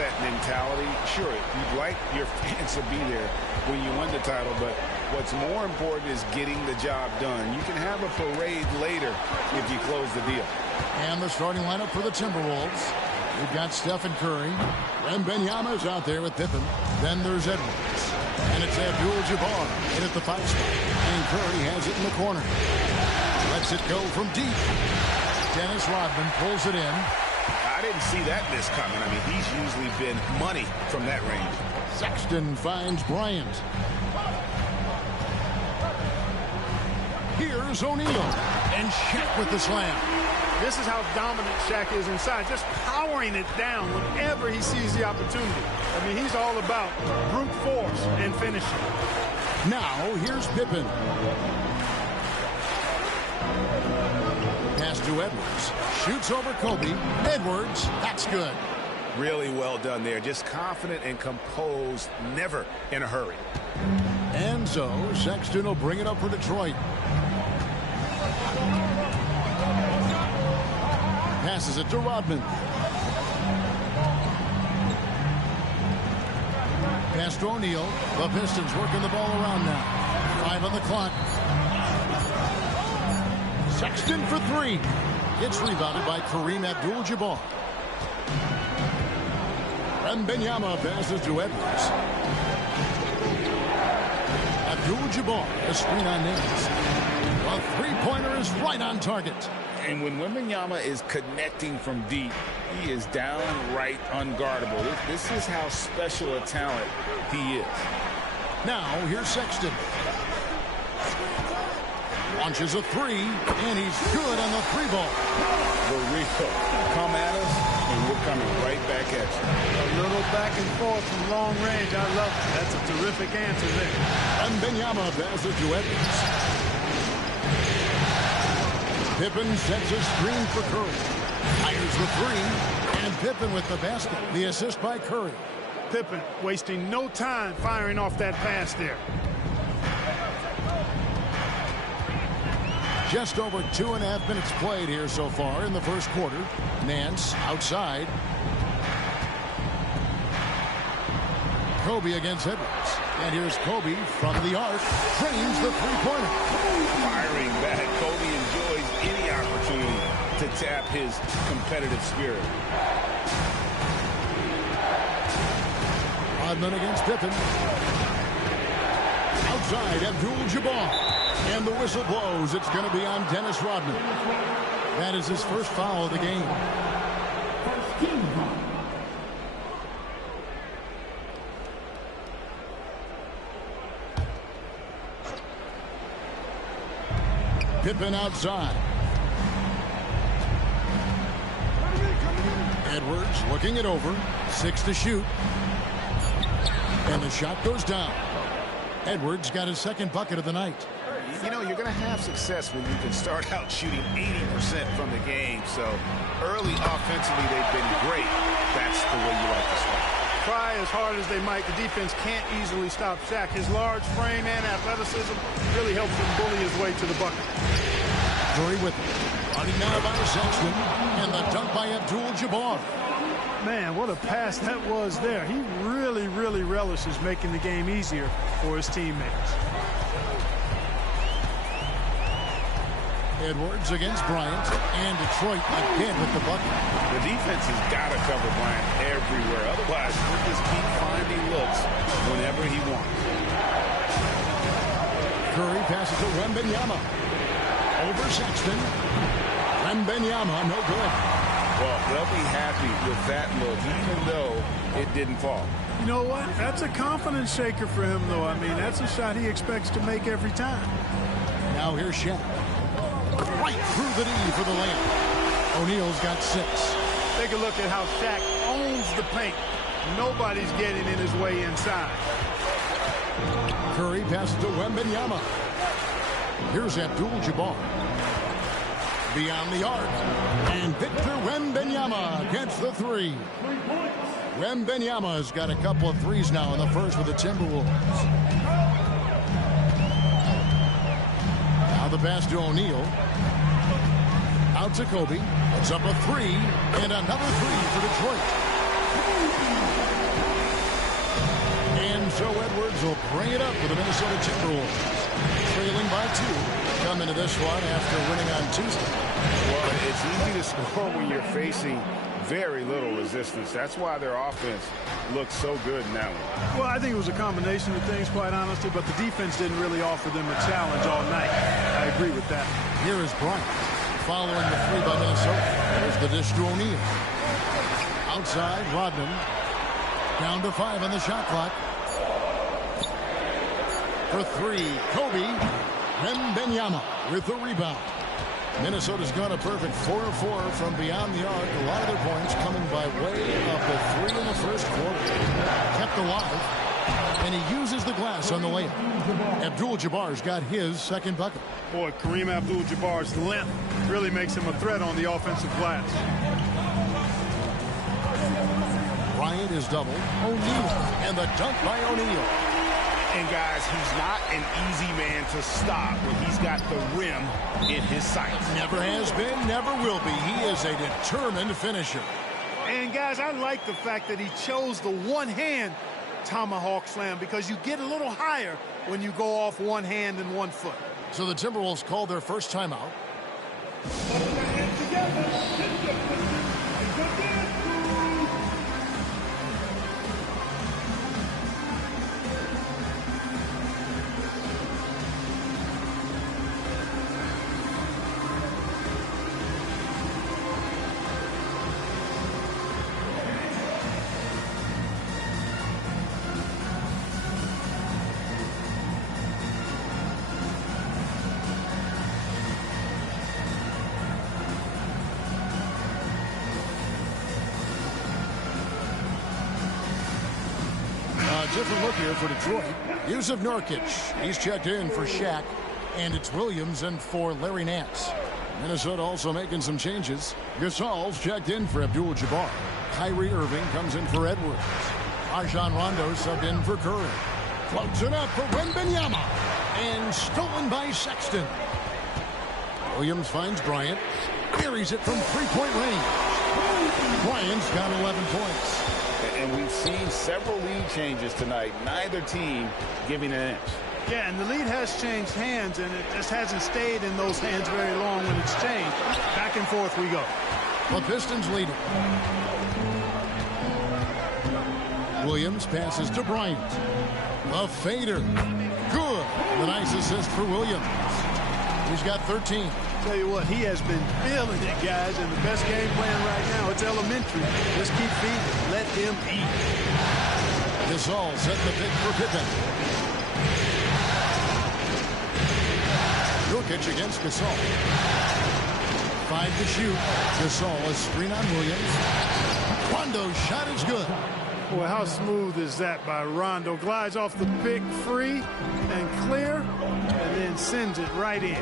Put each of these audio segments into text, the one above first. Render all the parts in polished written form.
that mentality. Sure, you'd like your fans to be there when you win the title, but what's more important is getting the job done. You can have a parade later if you close the deal. And the starting lineup for the Timberwolves. We've got Stephen Curry. Wembanyama's out there with Pippen. Then there's Edwards. And it's Abdul-Jabbar in at the 5 spot. And Curry has it in the corner. Lets it go from deep. Dennis Rodman pulls it in. I didn't see that miss coming. I mean, he's usually been money from that range. Sexton finds Bryant. Here's O'Neal. And Shaq with the slam. This is how dominant Shaq is inside, just powering it down whenever he sees the opportunity. I mean, he's all about brute force and finishing. Now, here's Pippen. Pass to Edwards. Shoots over Kobe. Edwards, that's good. Really well done there. Just confident and composed, never in a hurry. And so, Sexton will bring it up for Detroit. Passes it to Rodman. Pass to O'Neal. The Pistons working the ball around now. 5 on the clock. Sexton for 3. It's rebounded by Kareem Abdul-Jabbar. Wembanyama passes to Edwards. Abdul-Jabbar, a screen on Nance. A three-pointer is right on target. And when Wembanyama is connecting from deep, he is downright unguardable. This is how special a talent he is. Now, here's Sexton. Launches a 3, and he's good on the 3-ball. The real. Come at us, and we're coming right back at you. A little back and forth from long range. I love it. That's a terrific answer there. Wembanyama passes to Edwards. Pippen sets a screen for Curry. Fires the 3, and Pippen with the basket. The assist by Curry. Pippen wasting no time firing off that pass there. Just over 2.5 minutes played here so far in the first quarter. Nance outside. Kobe against Edwards. And here's Kobe from the arc. Drains the 3-pointer. Firing back. Kobe enjoys any opportunity to tap his competitive spirit. Rodman against Pippen. Outside, Abdul-Jabbar. And the whistle blows. It's going to be on Dennis Rodman. That is his first foul of the game. Pippen outside. Edwards looking it over. 6 to shoot. And the shot goes down. Edwards got his second bucket of the night. You know, you're going to have success when you can start out shooting 80% from the game. So early offensively, they've been great. That's the way you like to start. Try as hard as they might, the defense can't easily stop Shaq. His large frame and athleticism really helps him bully his way to the bucket. Curry with it. Running now by Sexton. And the dunk by Abdul-Jabbar. Man, what a pass that was there. He really, really relishes making the game easier for his teammates. Edwards against Bryant, and Detroit again with the bucket. The defense has got to cover Bryant everywhere. Otherwise, he'll just keep finding looks whenever he wants. Curry passes to Wembanyama. Over Sexton. Wembanyama, no good. Well, they'll be happy with that look, even though it didn't fall. You know what? That's a confidence shaker for him, though. I mean, that's a shot he expects to make every time. Now here's Shaq. Right through the knee for the layup. O'Neal's got 6. Take a look at how Shaq owns the paint. Nobody's getting in his way inside. Curry passes to Wembanyama. Here's Abdul-Jabbar. Beyond the arc. And Victor Wembanyama gets the 3. Wembanyama's got a couple of threes now in the first for the Timberwolves. Now the pass to O'Neal. Out to Kobe. It's up a 3. And another 3 for Detroit. Edwards will bring it up for the Minnesota Timberwolves. Trailing by 2. Come into this one after winning on Tuesday. Well, it's easy to score when you're facing very little resistance. That's why their offense looks so good in that one. Well, I think it was a combination of things, quite honestly, but the defense didn't really offer them a challenge all night. I agree with that. Here is Bryant following the 3 by Minnesota. There's the dish to O'Neal. Outside, Rodman. Down to 5 on the shot clock. For 3, Kobe. Wembanyama with the rebound. Minnesota's gone a perfect 4 of 4 from beyond the arc. A lot of their points coming by way of the 3 in the first quarter. Kept alive. And he uses the glass on the layup. Abdul-Jabbar's got his second bucket. Boy, Kareem Abdul-Jabbar's length really makes him a threat on the offensive glass. Bryant is double. O'Neal. And the dunk by O'Neal. And guys, he's not an easy man to stop when he's got the rim in his sights. Never has been, never will be. He is a determined finisher. And guys, I like the fact that he chose the one-hand tomahawk slam because you get a little higher when you go off one hand and 1 foot. So the Timberwolves called their first timeout. Different look here for Detroit. Yusuf Nurkic. He's checked in for Shaq. And it's Williams and for Larry Nance. Minnesota also making some changes. Gasol's checked in for Abdul-Jabbar. Kyrie Irving comes in for Edwards. Rajon Rondo subbed in for Curry. Floats it up for Wembanyama. And stolen by Sexton. Williams finds Bryant. Buries it from three-point range. Bryant's got 11 points. And we've seen several lead changes tonight. Neither team giving an inch. Yeah, and the lead has changed hands, and it just hasn't stayed in those hands very long when it's changed. Back and forth we go. The Pistons leading. Williams passes to Bryant. The fader. Good. The nice assist for Williams. He's got 13. Tell you what, he has been feeling it, guys, and the best game plan right now, it's elementary. Just keep feeding. Let him eat. Gasol set the pick for Pippen. Nurkic against Gasol. 5 to shoot. Gasol a screen on Williams. Rondo's shot is good. Boy, how smooth is that by Rondo? Glides off the pick free and clear, and then sends it right in.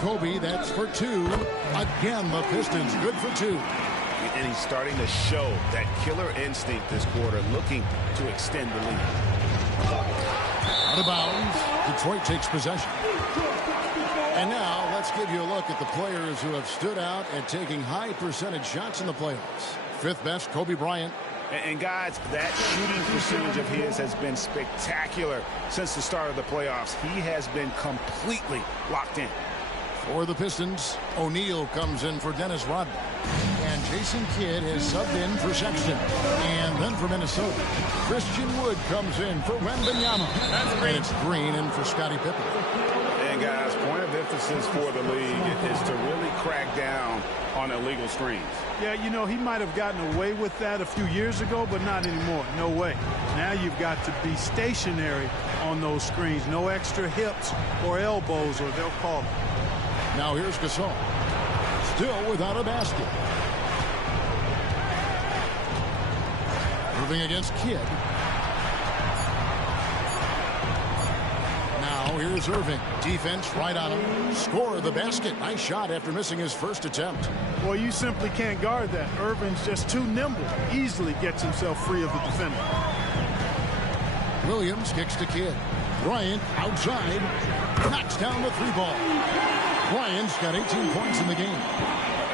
Kobe, that's for 2. Again, the Pistons good for 2. And he's starting to show that killer instinct this quarter, looking to extend the lead. Out of bounds. Detroit takes possession. And now let's give you a look at the players who have stood out at taking high percentage shots in the playoffs. 5th best, Kobe Bryant. And guys, that shooting percentage of his has been spectacular since the start of the playoffs. He has been completely locked in. For the Pistons, O'Neal comes in for Dennis Rodman. And Jason Kidd has subbed in for Sexton. And then for Minnesota, Christian Wood comes in for Wembanyama. And it's Green in for Scottie Pippen. And guys, point of emphasis for the league is to really crack down on illegal screens. Yeah, you know, he might have gotten away with that a few years ago, but not anymore. No way. Now you've got to be stationary on those screens. No extra hips or elbows, or they'll call it. Now here's Gasol. Still without a basket. Irving against Kidd. Now here's Irving. Defense right on him. Score the basket. Nice shot after missing his first attempt. Well, you simply can't guard that. Irving's just too nimble. Easily gets himself free of the defender. Williams kicks to Kidd. Bryant outside. Knocks down the 3 ball. Bryant's got 18 points in the game.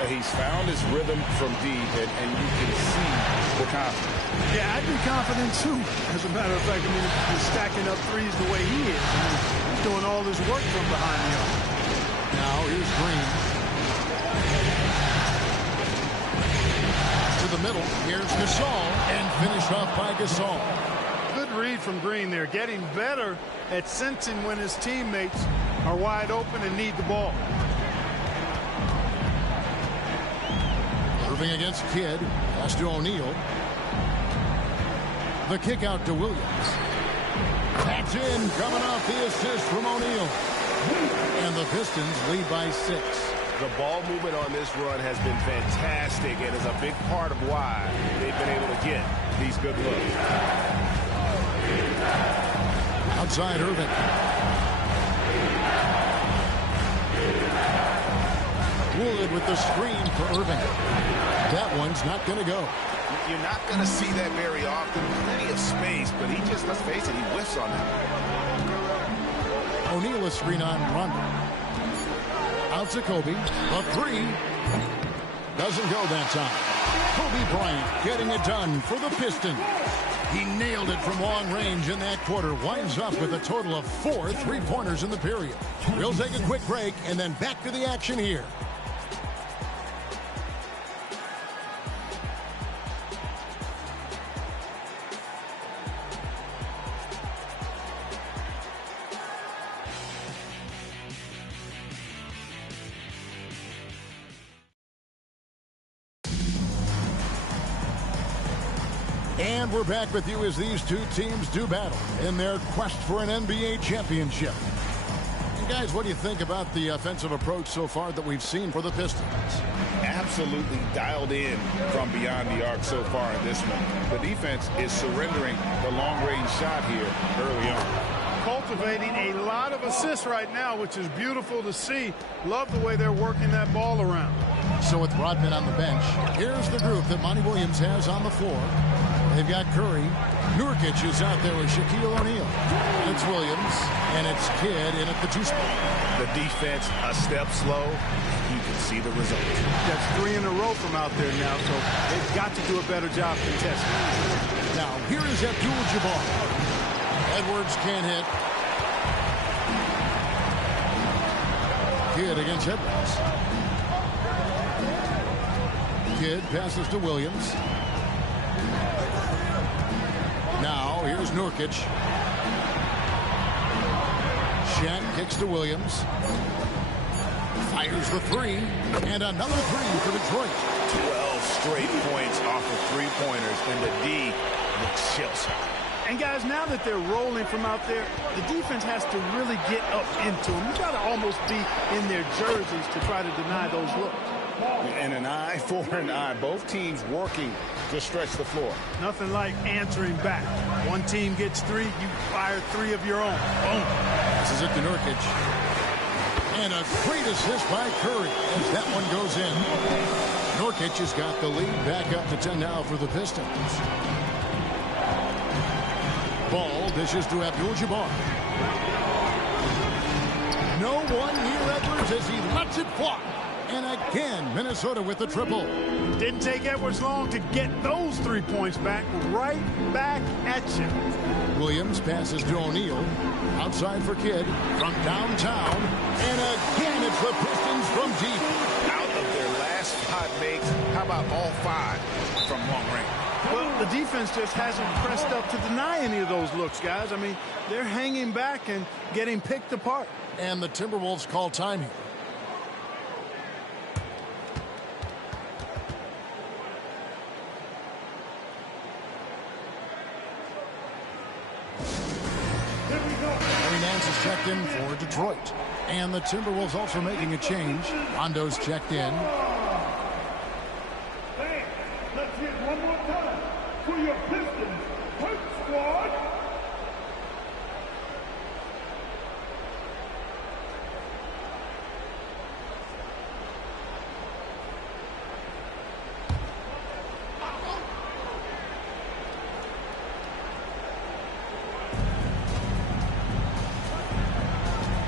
He's found his rhythm from deep, and you can see the confidence. Yeah, I'd be confident too. As a matter of fact, I mean, he's stacking up threes the way he is. I mean, he's doing all his work from behind the arc. Now here's Green. To the middle. Here's Gasol. And finished off by Gasol. Good read from Green there. Getting better at sensing when his teammates are wide open and need the ball. Irving against Kidd. Pass to O'Neal. The kick out to Williams. That's in. Coming off the assist from O'Neal. And the Pistons lead by 6. The ball movement on this run has been fantastic and is a big part of why they've been able to get these good looks. Outside Irving. Wood with the screen for Irving. That one's not going to go. You're not going to see that very often. Plenty of space, but he just, let's face it, he whiffs on that. O'Neal a screen on Rondo. Out to Kobe. A 3. Doesn't go that time. Kobe Bryant getting it done for the Pistons. He nailed it from long range in that quarter. Winds up with a total of 4 3-pointers in the period. We'll take a quick break and then back to the action here. And we're back with you as these two teams do battle in their quest for an NBA championship. And guys, what do you think about the offensive approach so far that we've seen for the Pistons? Absolutely dialed in from beyond the arc so far in this one. The defense is surrendering the long-range shot here early on. Cultivating a lot of assists right now, which is beautiful to see. Love the way they're working that ball around. So with Rodman on the bench, here's the group that Monty Williams has on the floor. They've got Curry. Nurkic is out there with Shaquille O'Neal. It's Williams, and it's Kidd in at the 2 spot. The defense a step slow. You can see the result. That's 3 in a row from out there now, so they've got to do a better job contesting. Now, here is Abdul-Jabbar. Edwards can't hit. Kidd against Edwards. Kidd passes to Williams. Now, here's Nurkic. Shaq kicks to Williams. Fires the 3. And another 3 for Detroit. 12 straight points off of 3-pointers, and the D looks chips. And guys, now that they're rolling from out there, the defense has to really get up into them. You got to almost be in their jerseys to try to deny those looks. And an eye for an eye. Both teams working to stretch the floor. Nothing like answering back. One team gets 3, you fire 3 of your own. Boom. This is it to Nurkic. And a great assist by Curry as that one goes in. Nurkic has got the lead back up to 10 now for the Pistons. Ball dishes to Abdul-Jabbar. No one near Edwards as he lets it fly. And again, Minnesota with the triple. Didn't take Edwards long to get those 3 points back. Right back at you. Williams passes to O'Neal. Outside for Kidd from downtown. And again, it's the Pistons from deep. Out of their last 5 makes, how about all 5 from long range? Well, the defense just hasn't pressed up to deny any of those looks, guys. I mean, they're hanging back and getting picked apart. And the Timberwolves call time here. Larry Nance is checked in for Detroit. And the Timberwolves also making a change. Rondo's checked in. Hey, let's hear it one more time for your Pistons Hurt Squad.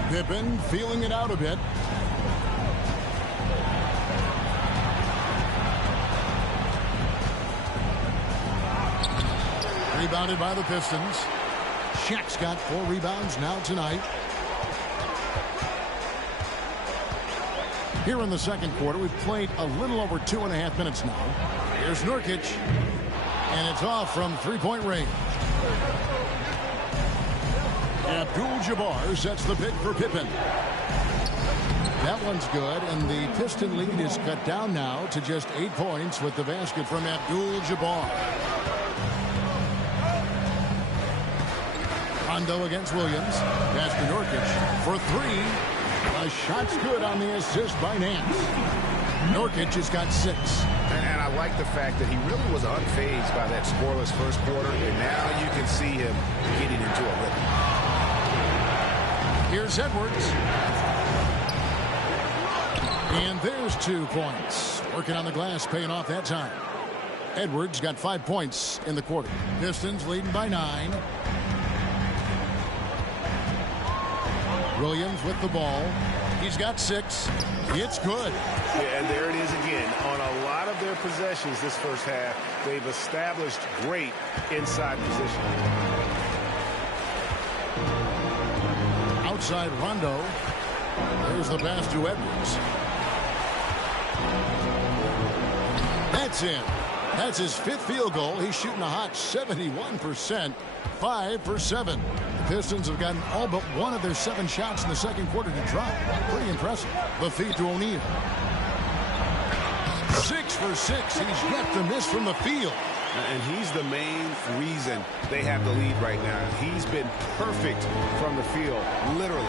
Pippen feeling it out a bit. Rebounded by the Pistons. Shaq's got 4 rebounds now tonight. Here in the second quarter, we've played a little over 2.5 minutes now. Here's Nurkic. And it's off from three-point range. Abdul-Jabbar sets the pick for Pippen. That one's good, and the Piston lead is cut down now to just 8 points with the basket from Abdul-Jabbar. Rondo against Williams. Pass to Nurkic for 3. A shot's good on the assist by Nance. Nurkic has got 6. And I like the fact that he really was unfazed by that scoreless first quarter, and now you can see him getting into a rhythm. Here's Edwards. And there's 2 points. Working on the glass, paying off that time. Edwards got 5 points in the quarter. Pistons leading by 9. Williams with the ball. He's got 6. It's good. Yeah, and there it is again. On a lot of their possessions this first half, they've established great inside position. Outside Rondo. There's the pass to Edwards. That's in. That's his 5th field goal. He's shooting a hot 71%. 5 for 7. The Pistons have gotten all but one of their 7 shots in the second quarter to drop. Pretty impressive. The feed to O'Neal. 6 for 6. He's yet to miss from the field. And he's the main reason they have the lead right now. He's been perfect from the field, literally.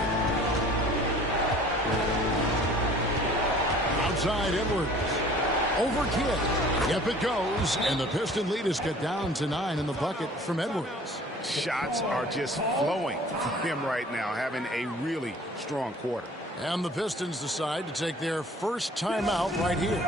Outside Edwards. Over Kidd. Yep, it goes. And the Piston lead is cut down to 9 in the bucket from Edwards. Shots are just flowing from him right now, having a really strong quarter. And the Pistons decide to take their first timeout right here.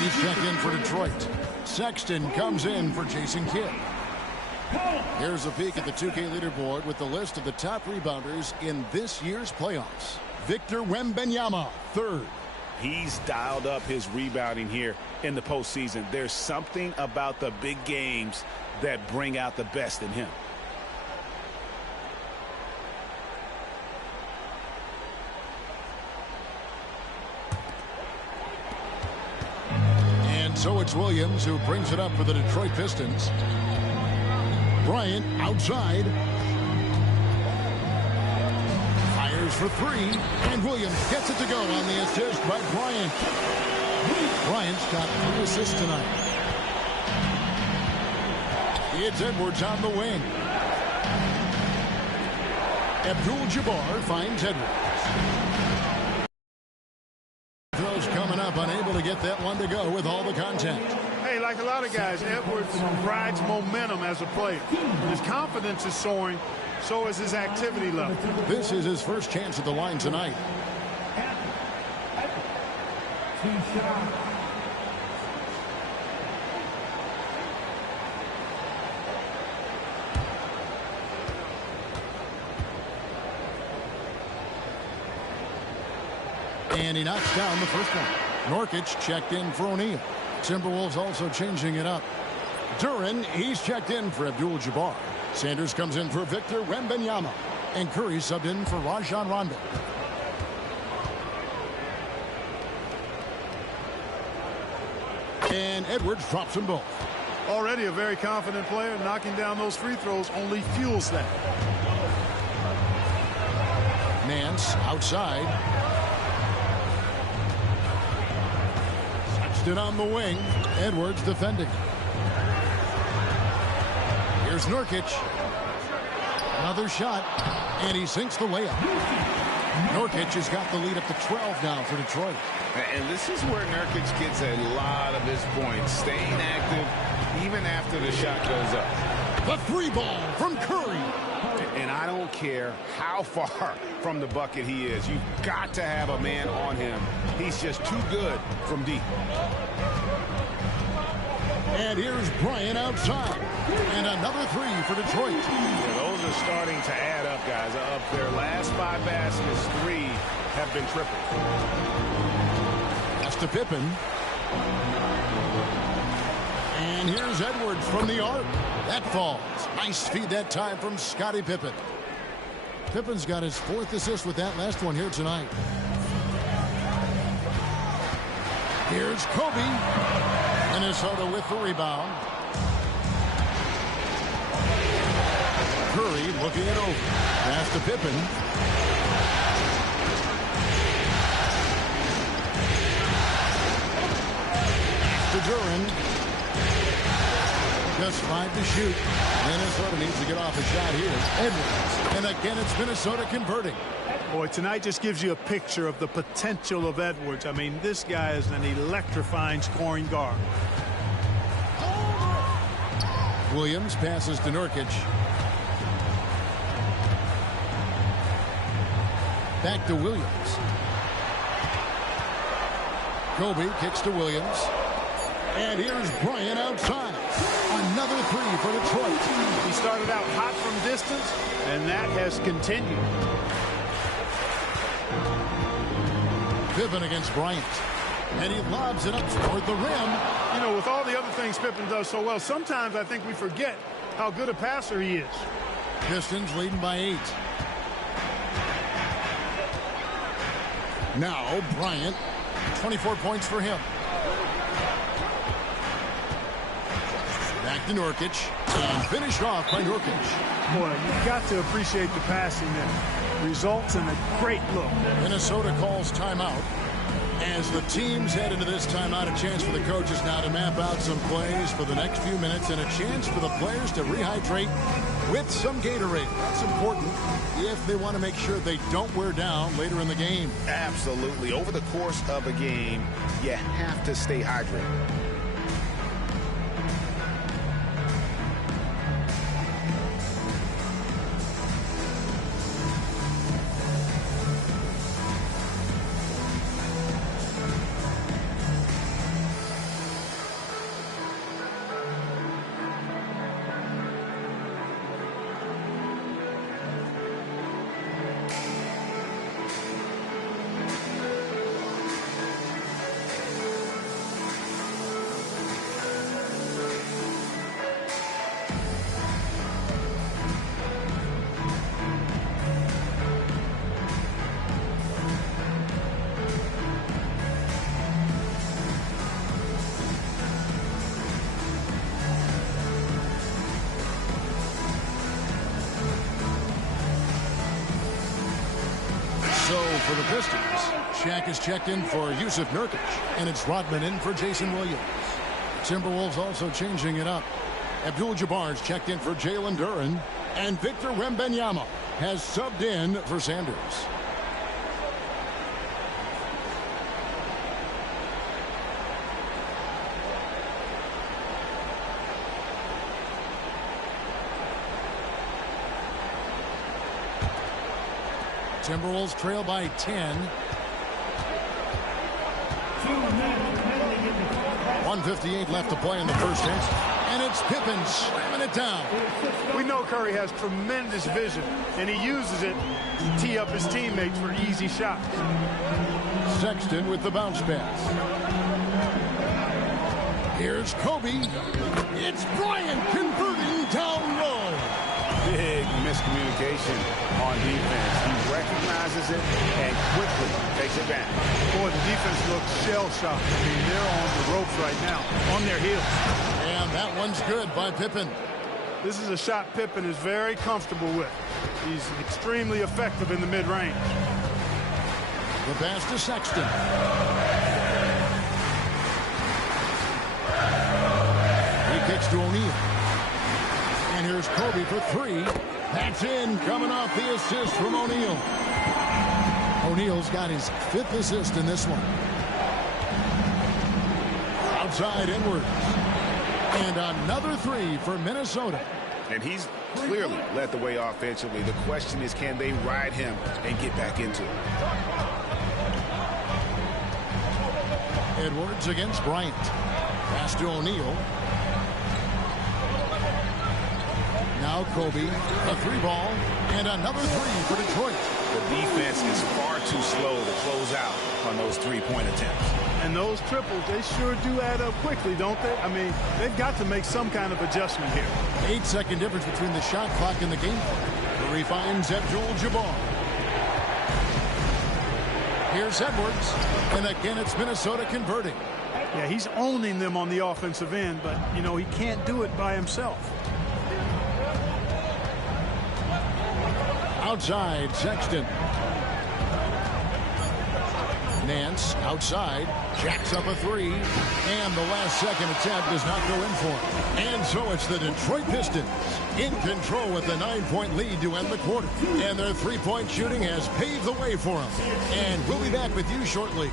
He's checked in for Detroit. Sexton comes in for Jason Kidd. Here's a peek at the 2K leaderboard with the list of the top rebounders in this year's playoffs. Victor Wembanyama, 3rd. He's dialed up his rebounding here in the postseason. There's something about the big games that bring out the best in him. So it's Williams who brings it up for the Detroit Pistons. Bryant outside. Fires for 3. And Williams gets it to go on the assist by Bryant. Bryant's got 3 assists tonight. It's Edwards on the wing. Abdul-Jabbar finds Edwards. Coming up, unable to get that one to go with all the contact. Hey, like a lot of guys, Edwards rides momentum as a player. His confidence is soaring, so is his activity level. This is his first chance at the line tonight. And he knocks down the first one. Nurkic checked in for O'Neal. Timberwolves also changing it up. Duran, he's checked in for Abdul-Jabbar. Sanders comes in for Victor Wembanyama. And Curry subbed in for Rajon Rondo. And Edwards drops them both. Already a very confident player. Knocking down those free throws only fuels that. Nance outside. It on the wing. Edwards defending. Here's Nurkic. Another shot. And he sinks the layup. Nurkic has got the lead up to 12 now for Detroit. And this is where Nurkic gets a lot of his points. Staying active even after the shot goes up. The three ball from Curry. And I don't care how far from the bucket he is. You've got to have a man on him. He's just too good from deep. And here's Bryant outside. And another three for Detroit. Yeah, those are starting to add up, guys. Up their last 5 baskets, 3 have been triple. That's to Pippen. And here's Edwards from the arc. That falls. Nice feed that time from Scottie Pippen. Pippen's got his 4th assist with that last one here tonight. Here's Kobe. Minnesota with the rebound. Curry looking it over. Pass to Pippen. To Duran. Just 5 to shoot. Minnesota needs to get off a shot here. Edwards. And again, it's Minnesota converting. Boy, tonight just gives you a picture of the potential of Edwards. I mean, this guy is an electrifying scoring guard. Williams passes to Nurkic. Back to Williams. Kobe kicks to Williams. And here's Bryant outside. Another three for Detroit. He started out hot from distance, and that has continued. Pippen against Bryant. And he lobs it up toward the rim. You know, with all the other things Pippen does so well, sometimes I think we forget how good a passer he is. Pistons leading by 8. Now Bryant, 24 points for him. Back to Nurkic, and finished off by Nurkic. Boy, you've got to appreciate the passing there. Results in a great look. Minnesota calls timeout. As the teams head into this timeout, a chance for the coaches now to map out some plays for the next few minutes and a chance for the players to rehydrate with some Gatorade. That's important if they want to make sure they don't wear down later in the game. Absolutely. Over the course of a game, you have to stay hydrated. For the Pistons, Shaq is checked in for Yusuf Nurkic, and it's Rodman in for Jason Williams. Timberwolves also changing it up. Abdul-Jabbar's checked in for Jalen Duren, and Victor Wembanyama has subbed in for Sanders. Timberwolves trail by 10. 1:58 left to play in the first half. And it's Pippen slamming it down. We know Curry has tremendous vision, and he uses it to tee up his teammates for easy shots. Sexton with the bounce pass. Here's Kobe. It's Bryant converting down low. big miscommunication on defense. He recognizes it and quickly takes it back. Boy, the defense looks shell-shocked. I mean, they're on the ropes right now, on their heels. And that one's good by Pippen. This is a shot Pippen is very comfortable with. He's extremely effective in the mid-range. The pass to Sexton. He kicks to O'Neal. And here's Kobe for three. That's in, coming off the assist from O'Neal. O'Neal's got his 5th assist in this one. Outside Edwards. And another three for Minnesota. And he's clearly led the way offensively. The question is, can they ride him and get back into it? Edwards against Bryant. Pass to O'Neal. Now Kobe, a 3-ball, and another three for Detroit. The defense is far too slow to close out on those 3-point attempts. And those triples, they sure do add up quickly, don't they? I mean, they've got to make some kind of adjustment here. 8-second difference between the shot clock and the game clock. The refines Abdul-Jabbar. Here's Edwards. And again, it's Minnesota converting. Yeah, he's owning them on the offensive end, but, you know, he can't do it by himself. Outside, Sexton. Nance outside, jacks up a three, and the last second attempt does not go in for him. And so it's the Detroit Pistons in control with the 9-point lead to end the quarter. And their 3-point shooting has paved the way for them. And we'll be back with you shortly.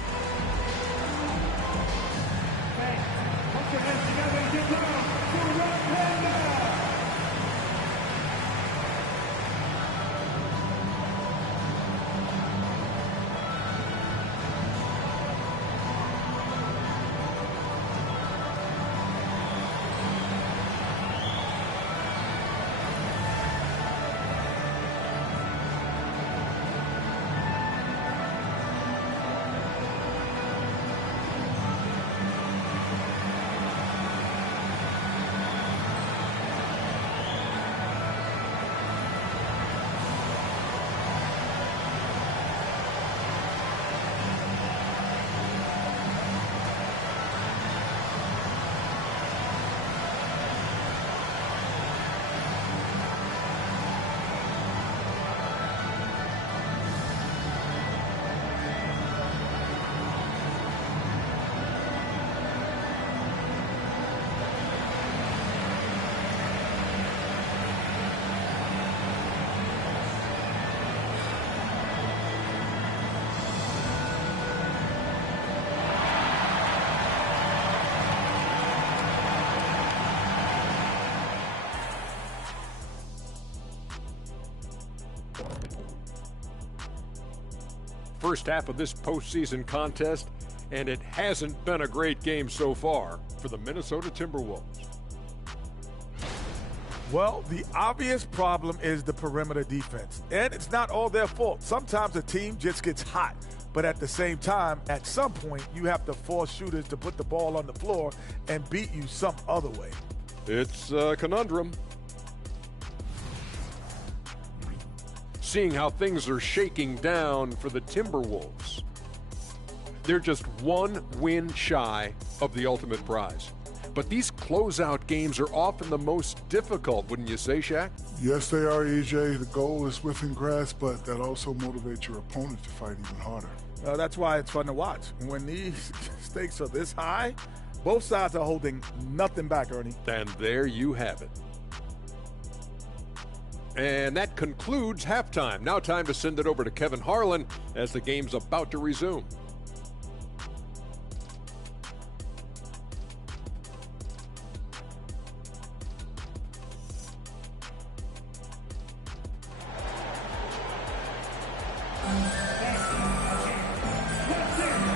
First half of this postseason contest, and it hasn't been a great game so far for the Minnesota Timberwolves. Well, the obvious problem is the perimeter defense, and it's not all their fault. Sometimes a team just gets hot, but at the same time, at some point, you have to force shooters to put the ball on the floor and beat you some other way. It's a conundrum. Seeing how things are shaking down for the Timberwolves. They're just one win shy of the ultimate prize. But these closeout games are often the most difficult, wouldn't you say, Shaq? Yes, they are, EJ. The goal is within grasp, but that also motivates your opponent to fight even harder. That's why it's fun to watch. When these stakes are this high, both sides are holding nothing back, Ernie. And there you have it. And that concludes halftime. Now time to send it over to Kevin Harlan as the game's about to resume.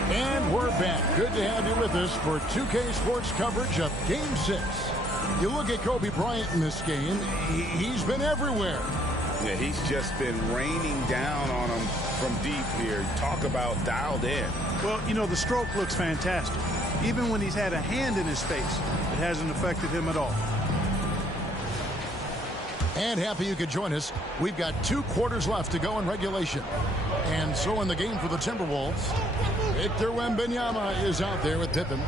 And we're back. Good to have you with us for 2K Sports coverage of Game 6. You look at Kobe Bryant in this game, he's been everywhere. Yeah, he's just been raining down on him from deep here. Talk about dialed in. Well, you know, the stroke looks fantastic. Even when he's had a hand in his face, it hasn't affected him at all. And happy you could join us. We've got 2 quarters left to go in regulation. And so in the game for the Timberwolves, Victor Wembanyama is out there with Pippen.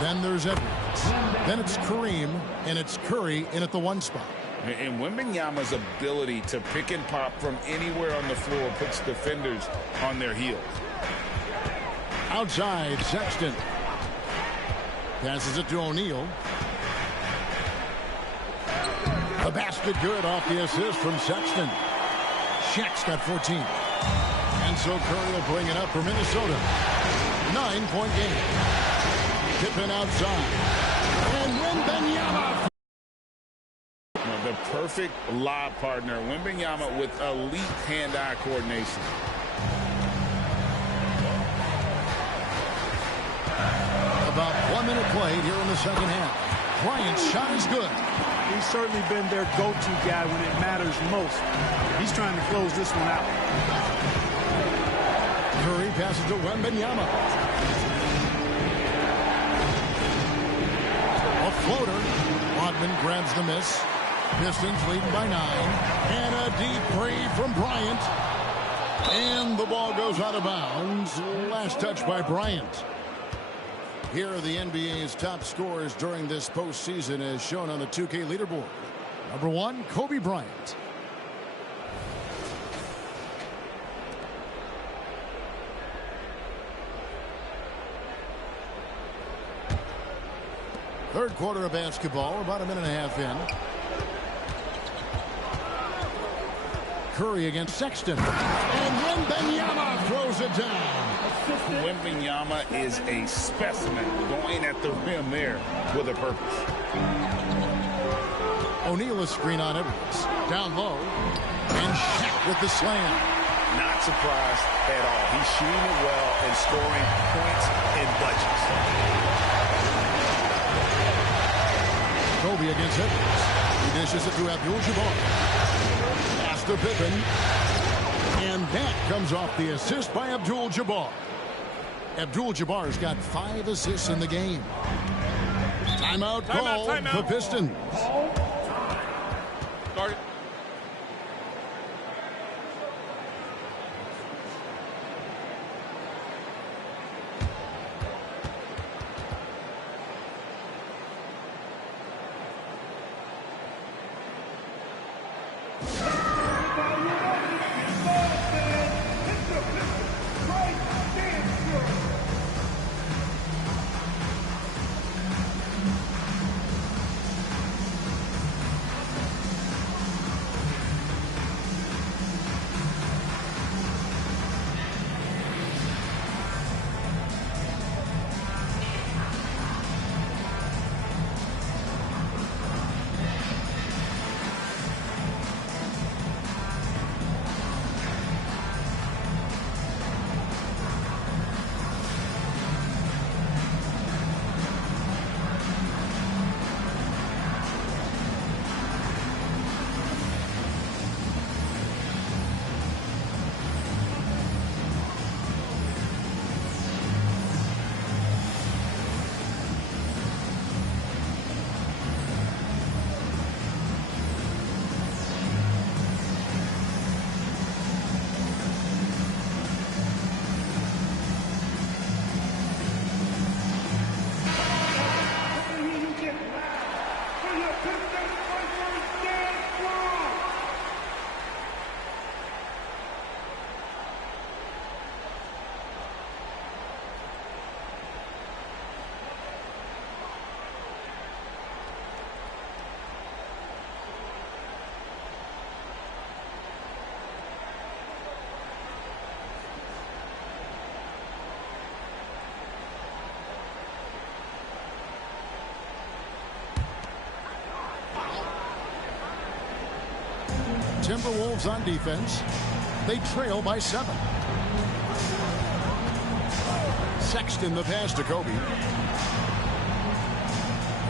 Then there's Edwards. Then it's Kareem, and it's Curry in at the 1 spot. And Wembanyama's ability to pick and pop from anywhere on the floor puts defenders on their heels. Outside, Sexton. Passes it to O'Neal. The basket good off the assist from Sexton. Shaq's got 14. And so Curry will bring it up for Minnesota. 9-point game. Pippen outside. And Wembanyama. The perfect lob partner. Wembanyama with elite hand-eye coordination. About 1 minute played here in the second half. Bryant's shot is good. He's certainly been their go-to guy when it matters most. He's trying to close this one out. Curry passes to Wembanyama. A floater. Rodman grabs the miss. Pistons leading by 9. And a deep 3 from Bryant. And the ball goes out of bounds. Last touch by Bryant. Here are the NBA's top scorers during this postseason as shown on the 2K leaderboard. Number 1, Kobe Bryant. Third quarter of basketball, about a minute and a half in. Curry against Sexton. And Wembanyama throws it down. Wembanyama is a specimen going at the rim there with a purpose. O'Neal a screen on Edwards. Down low. And Shaq with the slam. Not surprised at all. He's shooting it well and scoring points in bunches. Kobe against Edwards. He dishes it to Abdul-Jabbar. Pass to Pippen. And that comes off the assist by Abdul-Jabbar. Abdul-Jabbar's got 5 assists in the game. Timeout call. The Pistons. Start it. Timberwolves on defense. They trail by 7. Sexton the pass to Kobe.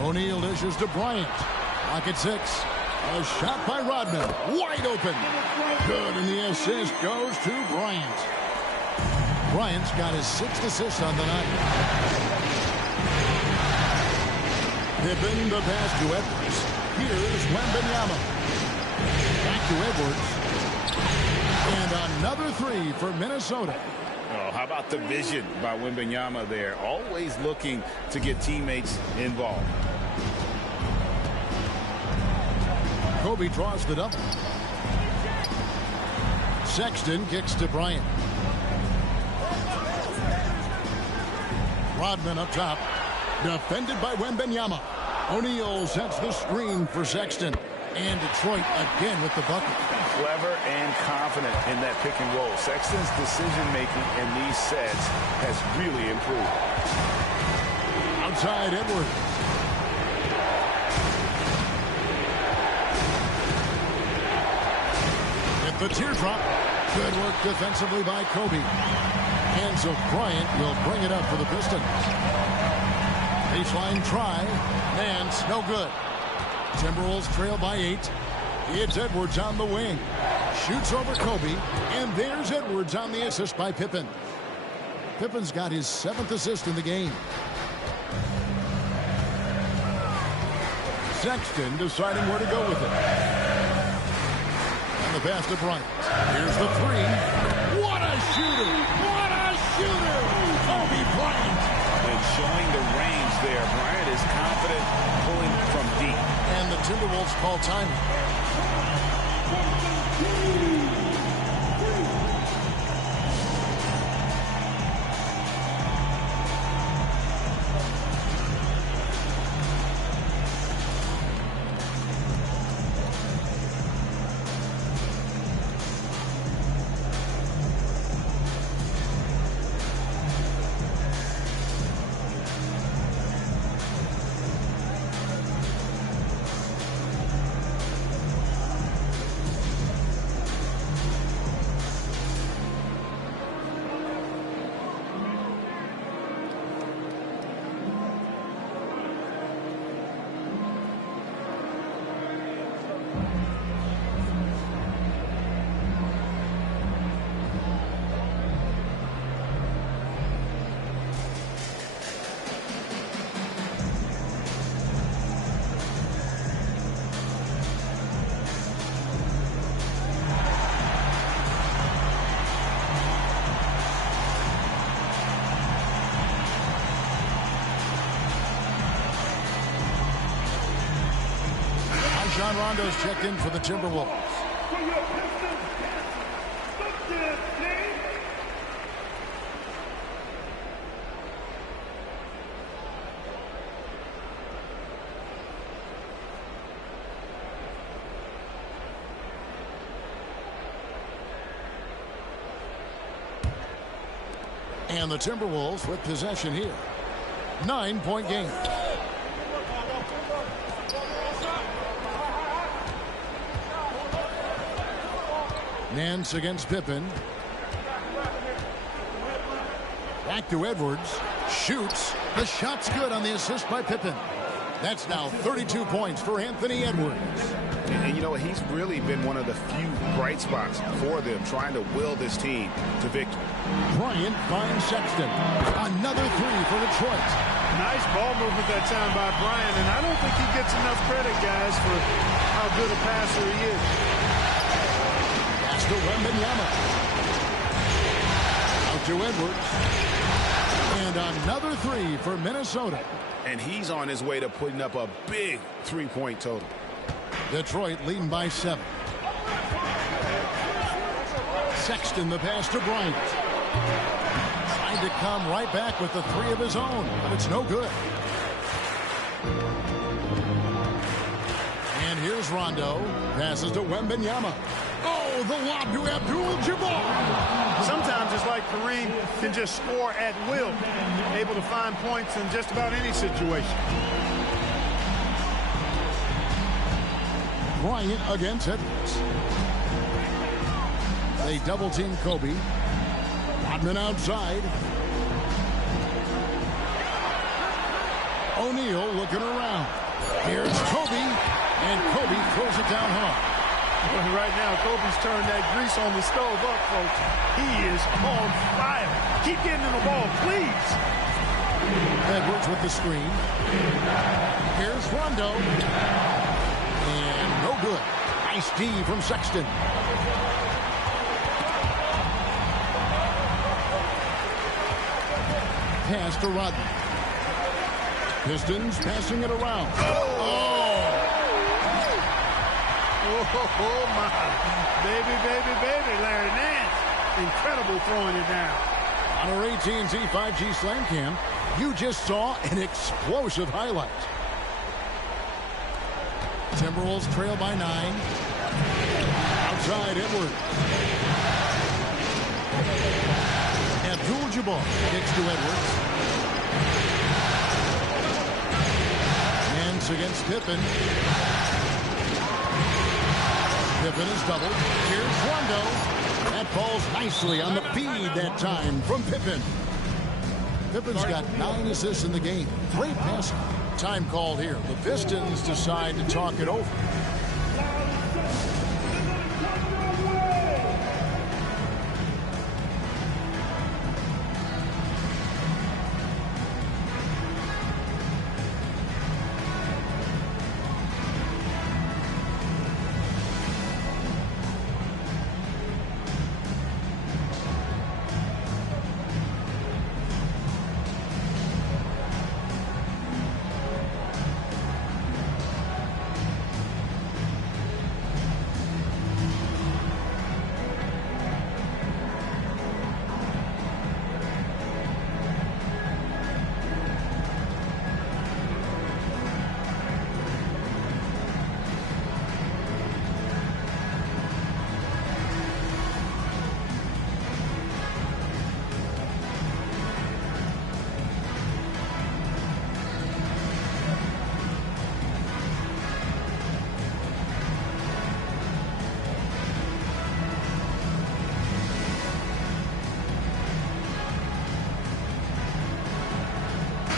O'Neal dishes to Bryant. Lock at 6. A shot by Rodman. Wide open. Good, and the assist goes to Bryant. Bryant's got his 6th assist on the night. Pippen the pass to Edwards. Here's Wembanyama. Back to Edwards. And another three for Minnesota. Oh, how about the vision by Wembanyama there? Always looking to get teammates involved. Kobe draws the double. Sexton kicks to Bryant. Rodman up top. Defended by Wembanyama. O'Neal sets the screen for Sexton. And Detroit again with the bucket. Clever and confident in that pick and roll. Sexton's decision-making in these sets has really improved. Outside Edwards. At the teardrop. Good work defensively by Kobe. Hands of Bryant will bring it up for the Pistons. Baseline try. Nance, no good. Timberwolves trail by 8. It's Edwards on the wing. Shoots over Kobe. And there's Edwards on the assist by Pippen. Pippen's got his 7th assist in the game. Sexton deciding where to go with it. And the pass to Bryant. Here's the three. What a shooter! What a shooter! Kobe Bryant. And showing the range there. Bryant is confident pulling from deep. And the Timberwolves call time. John Rondo's checked in for the Timberwolves. And the Timberwolves with possession here. 9-point game. Nance against Pippen. Back to Edwards. Shoots. The shot's good on the assist by Pippen. That's now 32 points for Anthony Edwards. And you know, he's really been one of the few bright spots for them, trying to will this team to victory. Bryant finds Sexton. Another three for Detroit. Nice ball movement that time by Bryant, and I don't think he gets enough credit, guys, for how good a passer he is. To Wembanyama. Out to Edwards. And another three for Minnesota. And he's on his way to putting up a big three-point total. Detroit leading by 7. Sexton the pass to Bryant. Trying to come right back with the three of his own, but it's no good. And here's Rondo. Passes to Wembanyama. Oh, the lob to Abdul-Jabbar. Sometimes it's like Kareem can just score at will, able to find points in just about any situation. Bryant against Edwards. They double team Kobe. Rodman outside. O'Neal looking around. Here's Kobe, and Kobe throws it down hard. Right now, Kobe's turned that grease on the stove up, folks. He is on fire. Keep getting him the ball, please. Edwards with the screen. Here's Rondo. And no good. Nice D from Sexton. Pass to Rodman. Pistons passing it around. Oh, my. Baby, Larry Nance. Incredible throwing it down. On our AT&T 5G Slam Cam, you just saw an explosive highlight. Timberwolves trail by 9. Outside Edwards. Abdul-Jabbar kicks to Edwards. Nance against Pippen. Pippen is doubled. Here's Rondo. That falls nicely on the feed that time from Pippen. Pippen's got 9 assists in the game. Great passing. Time called here. The Pistons decide to talk it over.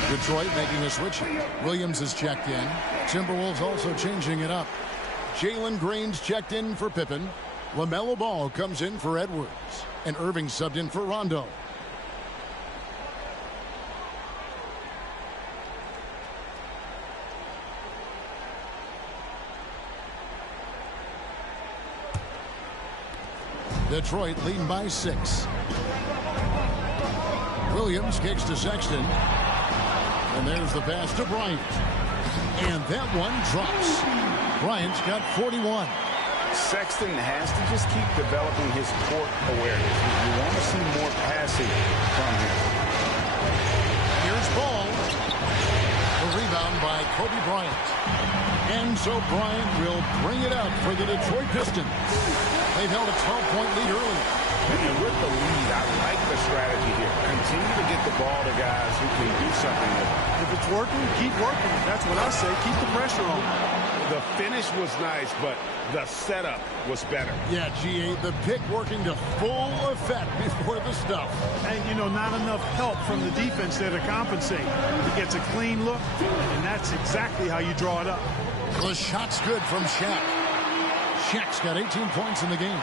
Detroit making a switch. Williams is checked in. Timberwolves also changing it up. Jalen Green's checked in for Pippen. LaMelo Ball comes in for Edwards. And Irving subbed in for Rondo. Detroit leading by 6. Williams kicks to Sexton. And there's the pass to Bryant. And that one drops. Bryant's got 41. Sexton has to just keep developing his court awareness. You want to see more passing from him. Here's Ball. The rebound by Kobe Bryant. And so Bryant will bring it up for the Detroit Pistons. They've held a 12-point lead earlier. And with the lead, I like the strategy here. Continue to get the ball to guys who can do something with it. If it's working, keep working. That's what I say. Keep the pressure on. The finish was nice, but the setup was better. Yeah, GA, the pick working to full effect before the stuff. And, you know, not enough help from the defense there to compensate. He gets a clean look, and that's exactly how you draw it up. The shot's good from Shaq. Shaq's got 18 points in the game.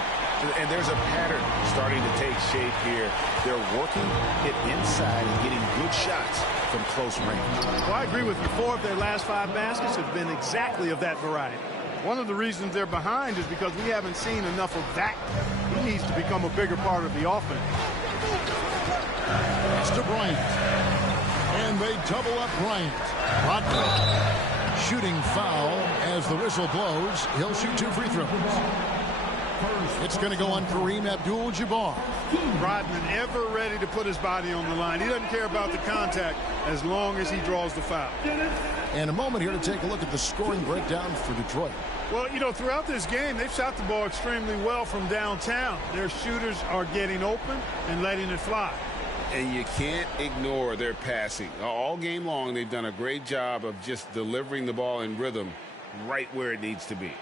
And there's a pattern starting to take shape here. They're working it inside and getting good shots from close range. Well, I agree with you. 4 of their last 5 baskets have been exactly of that variety. One of the reasons they're behind is because we haven't seen enough of that. He needs to become a bigger part of the offense. It's to Bryant. And they double up Bryant. Rodman. Shooting foul as the whistle blows. He'll shoot 2 free throws. It's going to go on Kareem Abdul-Jabbar. Rodman ever ready to put his body on the line. He doesn't care about the contact as long as he draws the foul. And a moment here to take a look at the scoring breakdown for Detroit. Well, you know, throughout this game, they've shot the ball extremely well from downtown. Their shooters are getting open and letting it fly. And you can't ignore their passing. All game long, they've done a great job of just delivering the ball in rhythm right where it needs to be.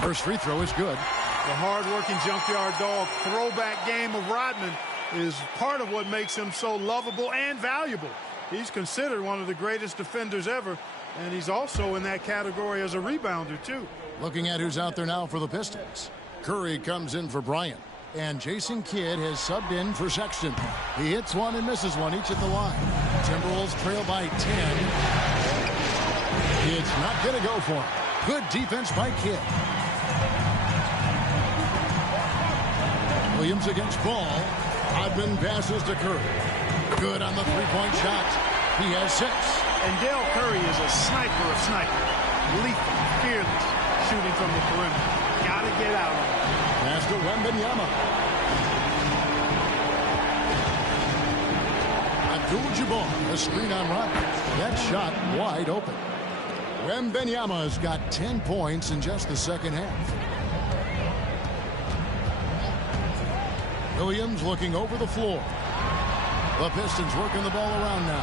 First free throw is good. The hard-working junkyard dog throwback game of Rodman is part of what makes him so lovable and valuable. He's considered one of the greatest defenders ever, and he's also in that category as a rebounder, too. Looking at who's out there now for the Pistons. Curry comes in for Bryant, and Jason Kidd has subbed in for Sexton. He hits one and misses one, each at the line. Timberwolves trail by 10. It's not going to go for him. Good defense by Kidd. Williams against Ball. Rodman passes to Curry. Good on the three-point shot. He has 6. And Dell Curry is a sniper of snipers. Lethal, fearless, shooting from the perimeter. Gotta get out of it. Pass to Wembanyama. Abdul-Jabbar, a screen on Rodman. That shot wide open. Wembanyama has got 10 points in just the second half. Williams looking over the floor. The Pistons working the ball around now.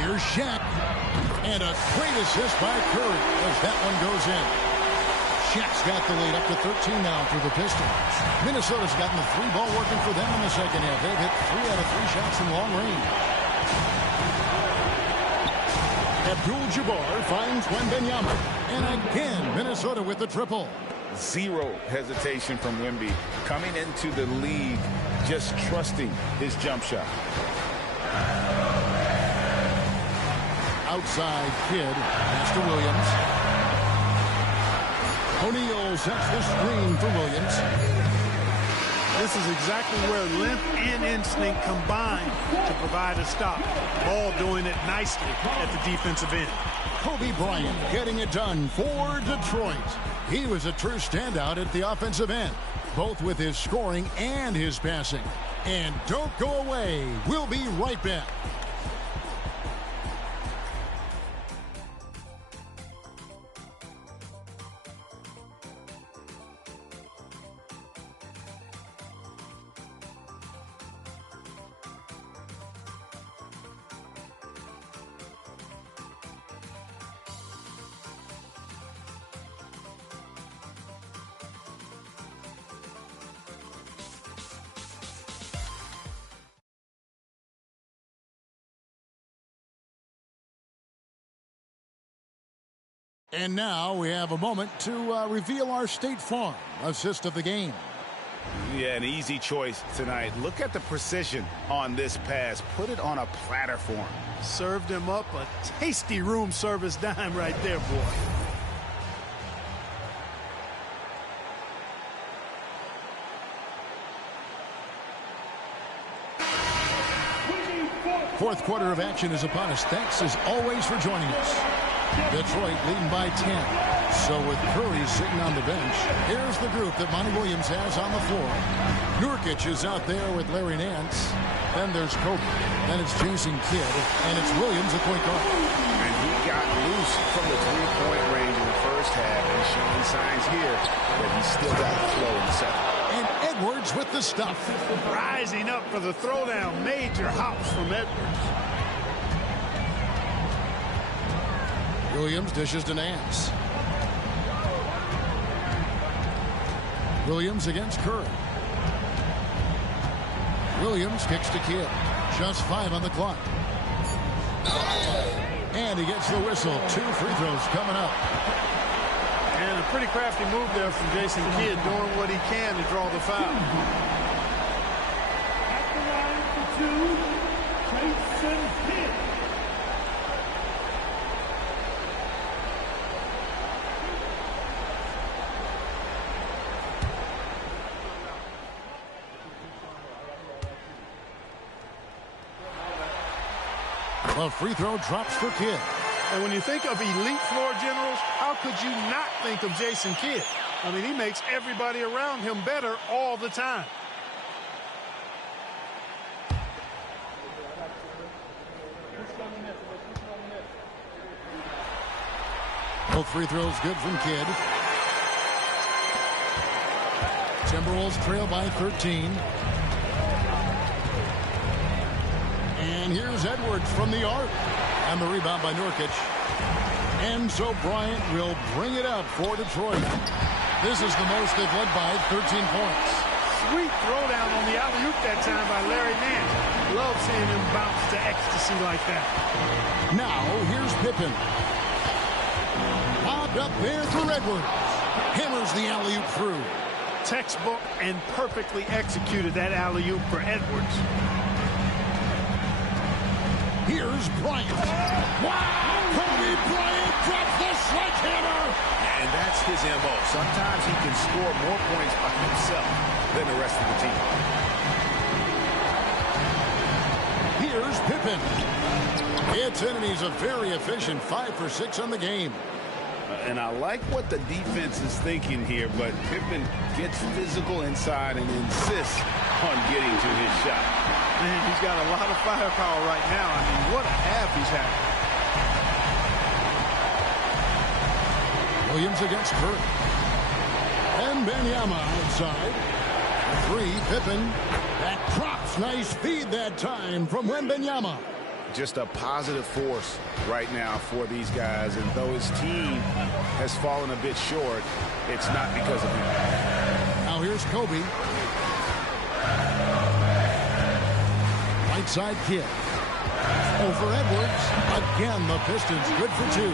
Here's Shaq. And a great assist by Curry as that one goes in. Shaq's got the lead up to 13 now for the Pistons. Minnesota's gotten the 3-ball working for them in the second half. They've hit 3 out of 3 shots from long range. Abdul-Jabbar finds Wembanyama. And again, Minnesota with the triple. Zero hesitation from Wemby. Coming into the league, just trusting his jump shot. Outside Kidd. Pass to Williams. O'Neal sets the screen for Williams. This is exactly where length and instinct combine to provide a stop. Ball doing it nicely at the defensive end. Kobe Bryant getting it done for Detroit. He was a true standout at the offensive end, both with his scoring and his passing. And don't go away. We'll be right back. And now we have a moment to reveal our State Farm assist of the game. Yeah, an easy choice tonight. Look at the precision on this pass. Put it on a platter for him. Served him up a tasty room service dime right there, boy. Fourth quarter of action is upon us. Thanks as always for joining us. Detroit leading by 10. So with Curry sitting on the bench, here's the group that Monty Williams has on the floor. Nurkic is out there with Larry Nance. Then there's Kobe. Then it's Jason Kidd. And it's Williams at point guard. And he got loose from the three-point range in the first half and showing signs here that he's still got the flow in the second. And Edwards with the stuff. Rising up for the throwdown. Major hops from Edwards. Williams dishes to Nance. Williams against Curry. Williams kicks to Kidd. Just 5 on the clock. And he gets the whistle. 2 free throws coming up. And a pretty crafty move there from Jason Kidd, doing what he can to draw the foul. At the line for 2, Jason Kidd. A free throw drops for Kidd. And when you think of elite floor generals, how could you not think of Jason Kidd? I mean, he makes everybody around him better all the time. Both free throws good from Kidd. Timberwolves trail by 13. And here's Edwards from the arc. And the rebound by Nurkic. And so Bryant will bring it up for Detroit. This is the most they've led by 13 points. Sweet throwdown on the alley-oop that time by Larry Nance. Love seeing him bounce to ecstasy like that. Now, here's Pippen. Popped up there for Edwards. Hammers the alley-oop through. Textbook and perfectly executed that alley-oop for Edwards. Here's Bryant. Wow! Kobe Bryant drops the sledgehammer. And that's his MO. Sometimes he can score more points by himself than the rest of the team. Here's Pippen. It's in, and he's a very efficient 5 for 6 on the game. And I like what the defense is thinking here, but Pippen gets physical inside and insists on getting to his shot. Man, he's got a lot of firepower right now. I mean, what a half he's had. Williams against Curry. And Wembanyama outside. 3, Pippen. That drops. Nice feed that time from Wembanyama. Just a positive force right now for these guys. And though his team has fallen a bit short, it's not because of him. Now here's Kobe. Right side Kidd. Over Edwards. Again, the Pistons good for 2.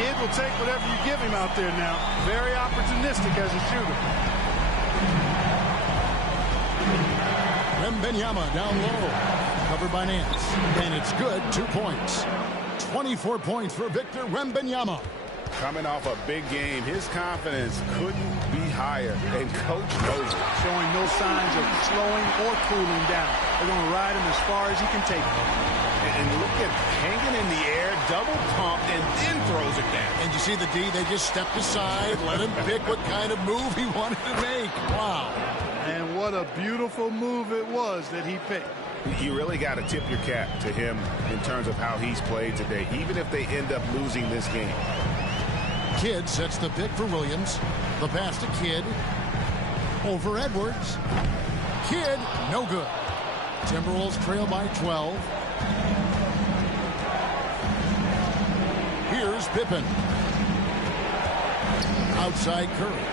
Kidd will take whatever you give him out there now. Very opportunistic as a shooter. Wembanyama down low. Covered by Nance. And it's good. 2 points. 24 points for Victor Wembanyama. Coming off a big game, his confidence couldn't be higher. And Coach knows it. Showing no signs of slowing or cooling down. They're going to ride him as far as he can take him. And look at hanging in the air, double pump, and then throws it down. And you see the D, they just stepped aside, let him pick what kind of move he wanted to make. Wow. And what a beautiful move it was that he picked. You really got to tip your cap to him in terms of how he's played today, even if they end up losing this game. Kidd sets the pick for Williams. The pass to Kidd. Over Edwards. Kidd, no good. Timberwolves trail by 12. Here's Pippen. Outside Curry.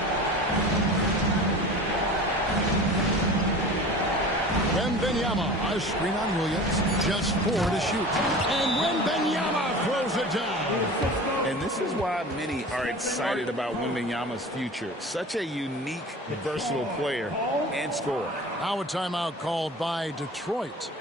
Wembanyama, a screen on Williams. Just 4 to shoot. And Wembanyama throws it down. And this is why many are excited about Wembanyama's future. Such a unique, versatile player and scorer. Now a timeout called by Detroit.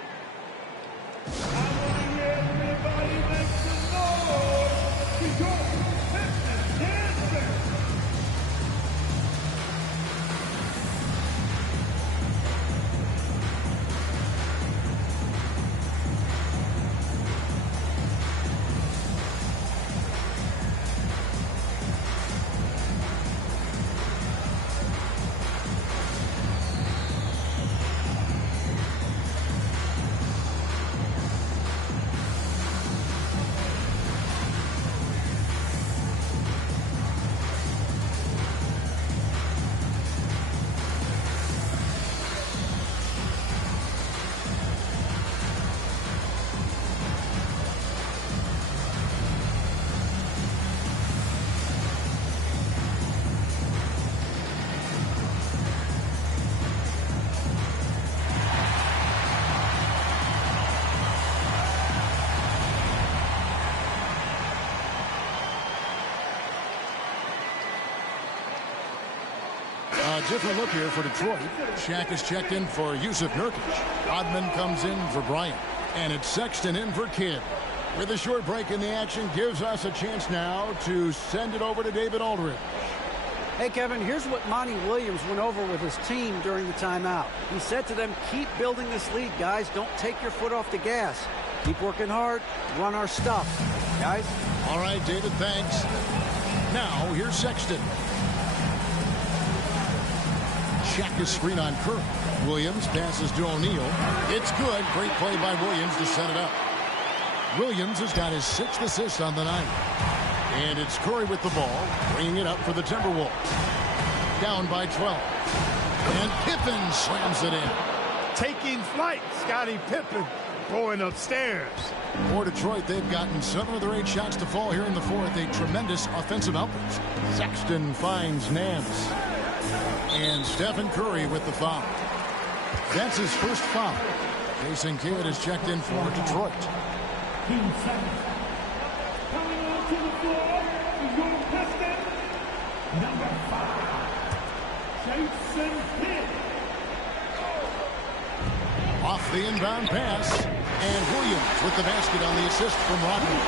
Different look here for Detroit. Shaq is checked in for Yusuf Nurkic. Rodman comes in for Bryant. And it's Sexton in for Kidd. With a short break in the action, gives us a chance now to send it over to David Aldridge. Hey, Kevin, here's what Monty Williams went over with his team during the timeout. He said to them, keep building this lead, guys. Don't take your foot off the gas. Keep working hard. Run our stuff, guys. All right, David, thanks. Now, here's Sexton. Shaq is screen on Curry. Williams passes to O'Neal. It's good. Great play by Williams to set it up. Williams has got his 6th assist on the night. And it's Curry with the ball, bringing it up for the Timberwolves. Down by 12. And Pippen slams it in. Taking flight, Scottie Pippen going upstairs. For Detroit, they've gotten 7 of their 8 shots to fall here in the 4th. A tremendous offensive outburst. Sexton finds Nance. And Stephen Curry with the foul. That's his first foul. Jason Kidd is checked in for Detroit. Coming onto the floor is your Piston, number 5, Jason Kidd. Off the inbound pass. And Williams with the basket on the assist from Rodman.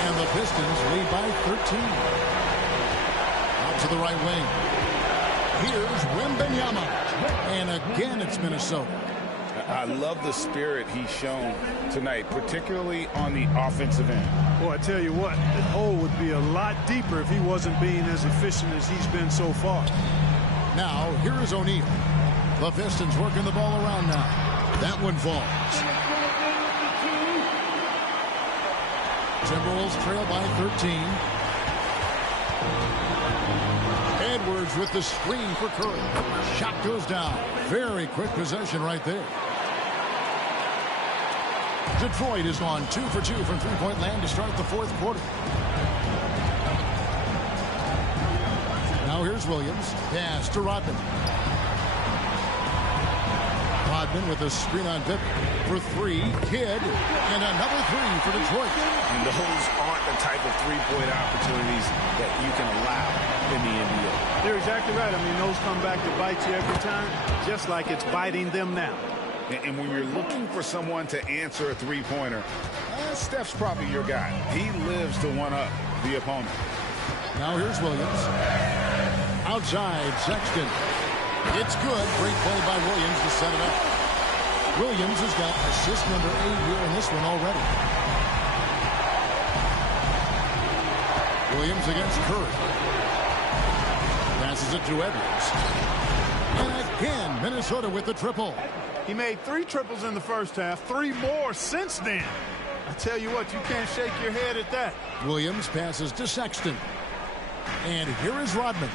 And the Pistons lead by 13. to the right wing. Here's Wembanyama. And again, it's Minnesota. I love the spirit he's shown tonight, particularly on the offensive end. Boy, I tell you what, the hole would be a lot deeper if he wasn't being as efficient as he's been so far. Now, here is O'Neal. The Pistons working the ball around now. That one falls. Timberwolves trail by 13. Edwards with the screen for Curry. Shot goes down. Very quick possession right there. Detroit has gone 2 for 2 from three-point land to start the fourth quarter. Now here's Williams. Pass to Rodman. Rodman with a screen on Pippen for 3. Kidd. And another 3 for Detroit. And those aren't the type of three-point opportunities that you can allow in the NBA. You're exactly right. I mean, those come back to bite you every time, just like it's biting them now. And when you're looking for someone to answer a three-pointer, Steph's probably your guy. He lives to one-up the opponent. Now here's Williams. Outside, Sexton. It's good. Great play by Williams to set it up. Williams has got assist number 8 here in this one already. Williams against Curry. Passes it to Edwards. And again, Minnesota with the triple. He made 3 triples in the first half, 3 more since then. I tell you what, you can't shake your head at that. Williams passes to Sexton. And here is Rodman.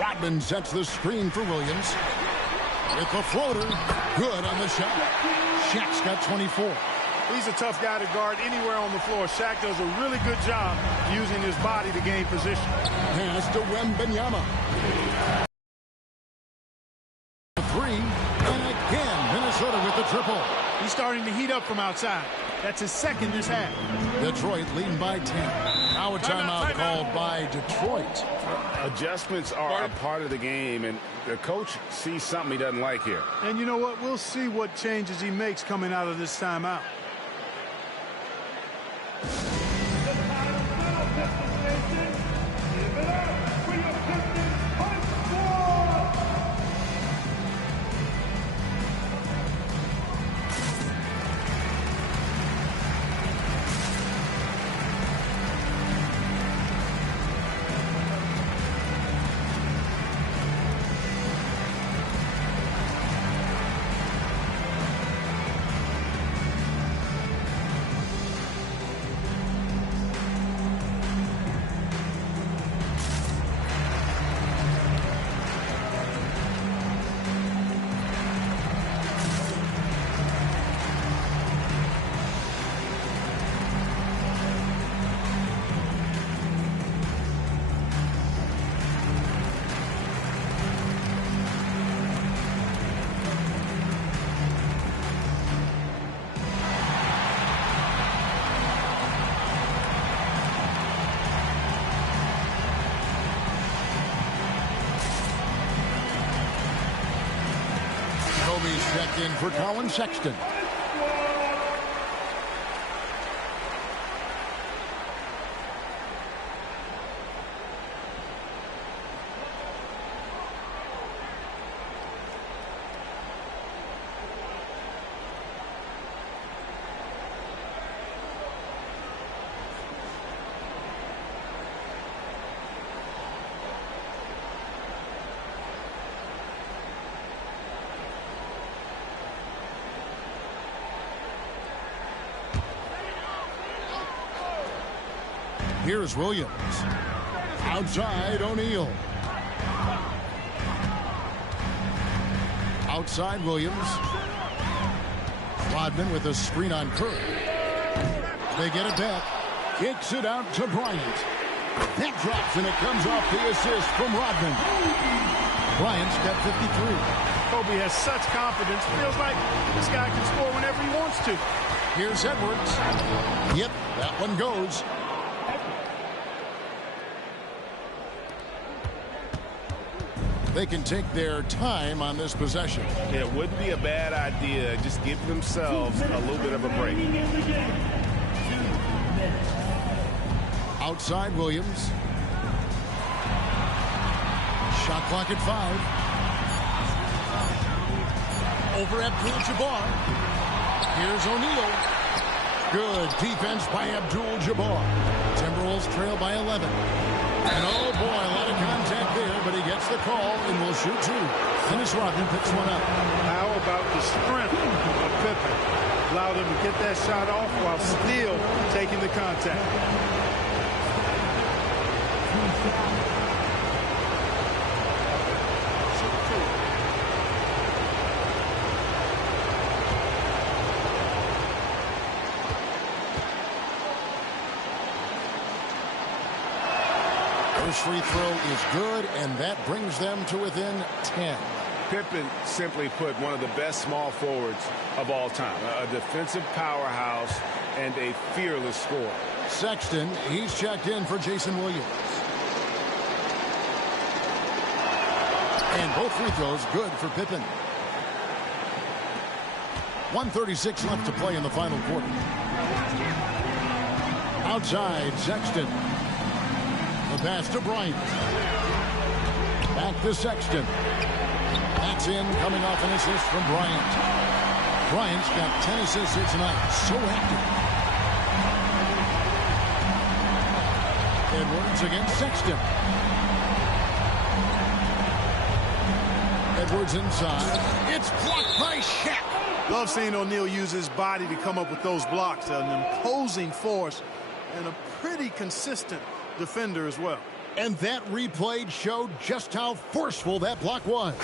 Rodman sets the screen for Williams. With the floater, good on the shot. Shaq's got 24. He's a tough guy to guard anywhere on the floor. Shaq does a really good job using his body to gain position. Pass to Wembanyama. 3, and again, Minnesota with the triple. He's starting to heat up from outside. That's his second this half. Detroit leading by 10. Now a timeout called by Detroit. Adjustments are a part of the game, and the coach sees something he doesn't like here. And you know what? We'll see what changes he makes coming out of this timeout. Checked in for Colin Sexton. Here's Williams. Outside, O'Neal. Outside, Williams. Rodman with a screen on Curry. They get it back. Kicks it out to Bryant. That drops, and it comes off the assist from Rodman. Bryant's got 53. Kobe has such confidence. Feels like this guy can score whenever he wants to. Here's Edwards. Yep, that one goes. They can take their time on this possession. It wouldn't be a bad idea. Just give themselves a little bit of a break. Outside Williams. Shot clock at 5. Over Abdul-Jabbar. Here's O'Neal. Good defense by Abdul-Jabbar. Timberwolves trail by 11. And oh boy, a lot of contact there, but he gets the call and will shoot 2. Dennis Rodman picks one up. How about the strength of Pippen? Allowed him to get that shot off while still taking the contact. First free throw is good, and that brings them to within 10. Pippen, simply put, one of the best small forwards of all time. A defensive powerhouse and a fearless scorer. Sexton, he's checked in for Jason Williams. And both free throws good for Pippen. 1:36 left to play in the final quarter. Outside, Sexton. The pass to Bryant. Back to Sexton. That's in, coming off an assist from Bryant. Bryant's got 10 assists here tonight. So active. Edwards against Sexton. Edwards inside. It's blocked by Shaq. Love seeing O'Neal use his body to come up with those blocks. An imposing force and a pretty consistent defender as well. And that replay showed just how forceful that block was.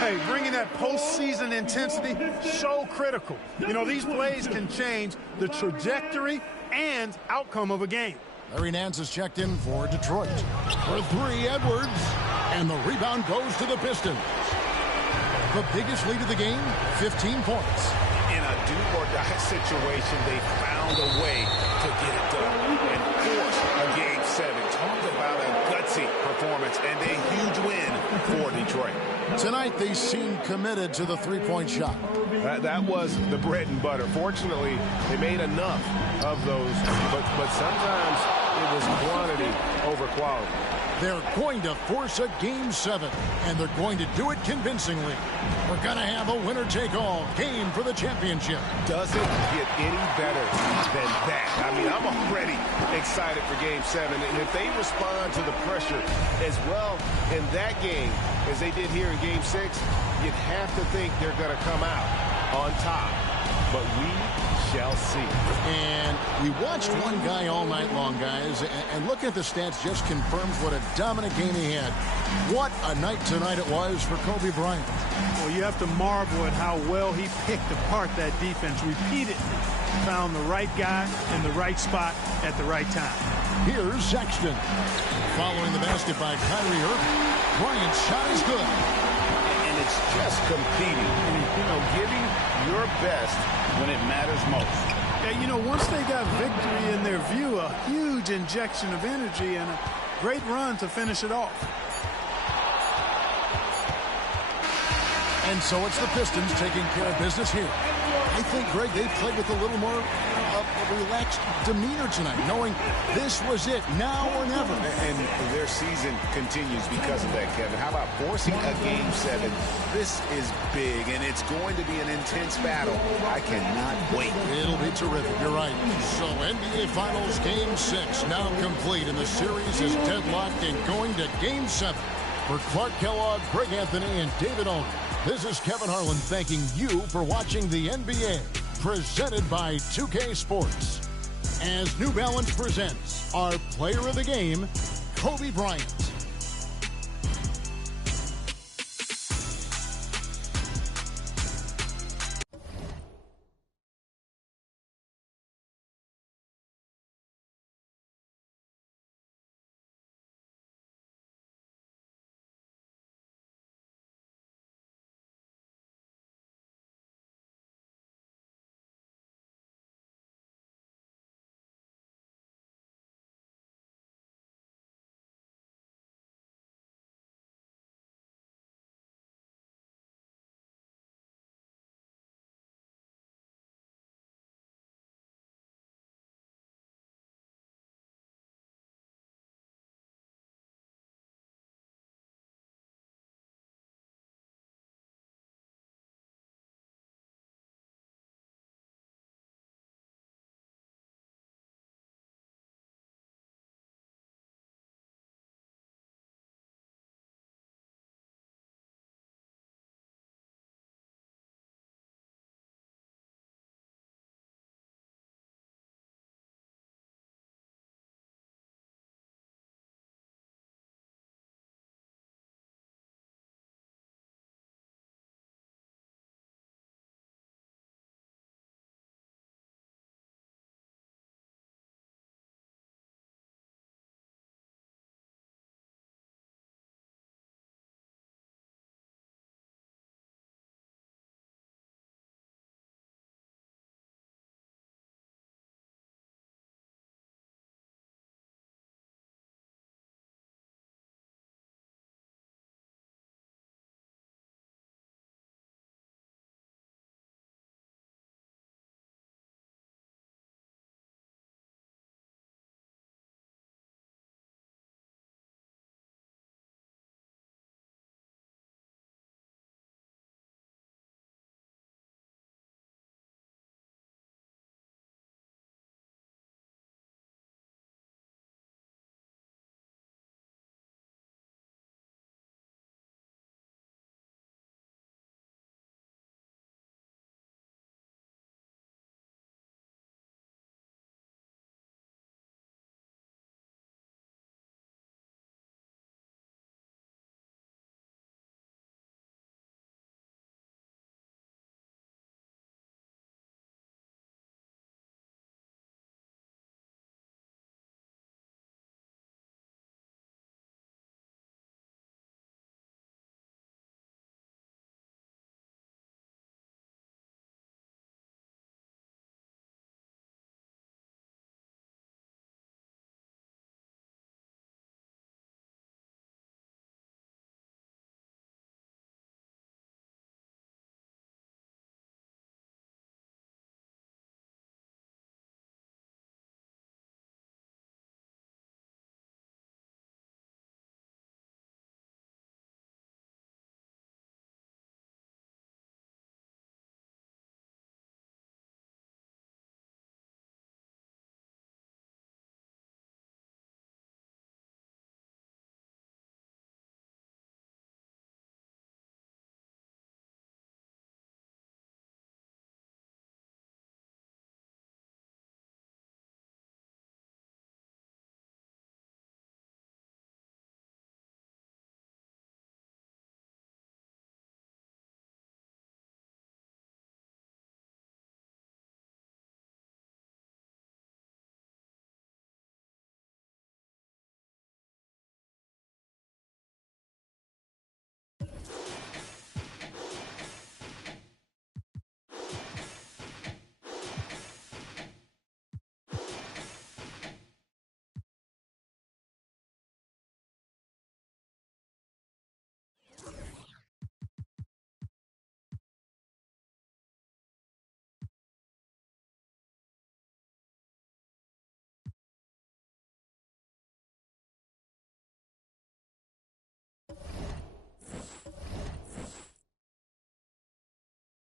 Hey, bringing that postseason intensity, so critical. You know, these plays can change the trajectory and outcome of a game. Larry Nance is checked in for Detroit. For 3, Edwards. And the rebound goes to the Pistons. The biggest lead of the game, 15 points. In a do-or-die situation, they found a way to get it done and force a Game 7. Talk about a gutsy performance and a huge win for Detroit. Tonight, they seem committed to the three-point shot. That was the bread and butter. Fortunately, they made enough of those, but sometimes it was quantity over quality. They're going to force a Game 7, and they're going to do it convincingly. We're going to have a winner-take-all game for the championship. Doesn't get any better than that. I mean, I'm already excited for Game 7, and if they respond to the pressure as well in that game as they did here in Game 6, you'd have to think they're going to come out on top. But we shall see. And we watched one guy all night long, guys, and looking at the stats just confirms what a dominant game he had. What a night tonight it was for Kobe Bryant. Well, you have to marvel at how well he picked apart that defense repeatedly. Found the right guy in the right spot at the right time. Here's Sexton. Following the basket by Kyrie Irving. Bryant's shot is good. And it's just competing, you know, giving your best when it matters most. Yeah, you know, once they got victory in their view, a huge injection of energy and a great run to finish it off. And so it's the Pistons taking care of business here. I think, Greg, they played with a little more of a relaxed demeanor tonight, knowing this was it, now or never. And their season continues because of that, Kevin. How about forcing a Game 7? This is big, and it's going to be an intense battle. I cannot wait. It'll be terrific. You're right. So NBA Finals Game 6 now complete, and the series is deadlocked and going to Game 7. For Clark Kellogg, Greg Anthony, and David Owen, this is Kevin Harlan thanking you for watching the NBA, presented by 2K Sports. As New Balance presents our player of the game, Kobe Bryant.